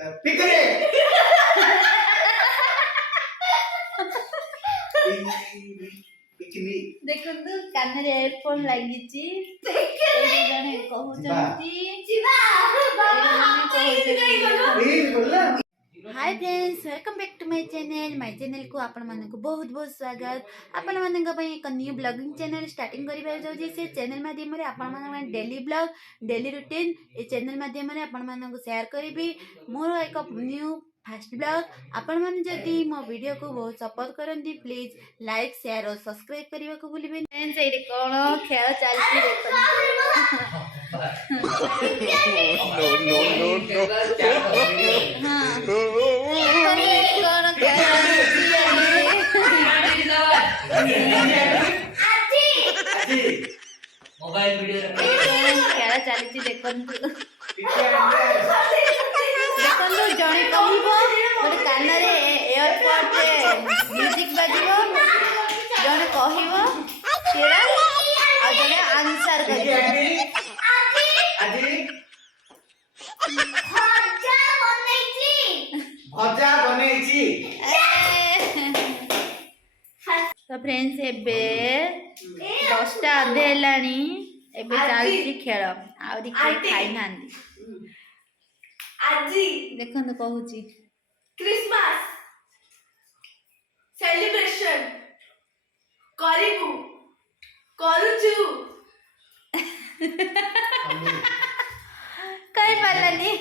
Picnic picnic देखो तो कान रे हेडफोन लगी ची जने कहउचंती hi friends welcome back to my channel को आपण मन को बहुत बहुत स्वागत। आपण मन को एक न्यू ब्लॉगिंग चैनल स्टार्टिंग करिबा जाउची। से चैनल माध्यम रे आपण मन डेली ब्लॉग डेली रूटीन ए चैनल माध्यम रे आपण मन को शेयर करिबी। मोर एक न्यू फर्स्ट ब्लॉग आपण मन जदी मो वीडियो को बहुत सपोर्ट करंती प्लीज लाइक शेयर और सब्सक्राइब करबा को भूलिबे। फ्रेंड्स एटे कोन खेल चलती मोबाइल वीडियो खेल चलती देखंतु जणे कहबो गोटे कान रे एयरपोर्ट रे म्यूजिक बाजिबो जणे कहबो सेरा आ जणे आंसर करिबो। भजा बनेची तो फ्रेंड्स एबे 10टा अधे हेलानी एबे चलती खेल आउरी के खाई नांदी आजी देखन तो कहूची क्रिसमस सेलिब्रेशन करिबु करूचु कई पालानी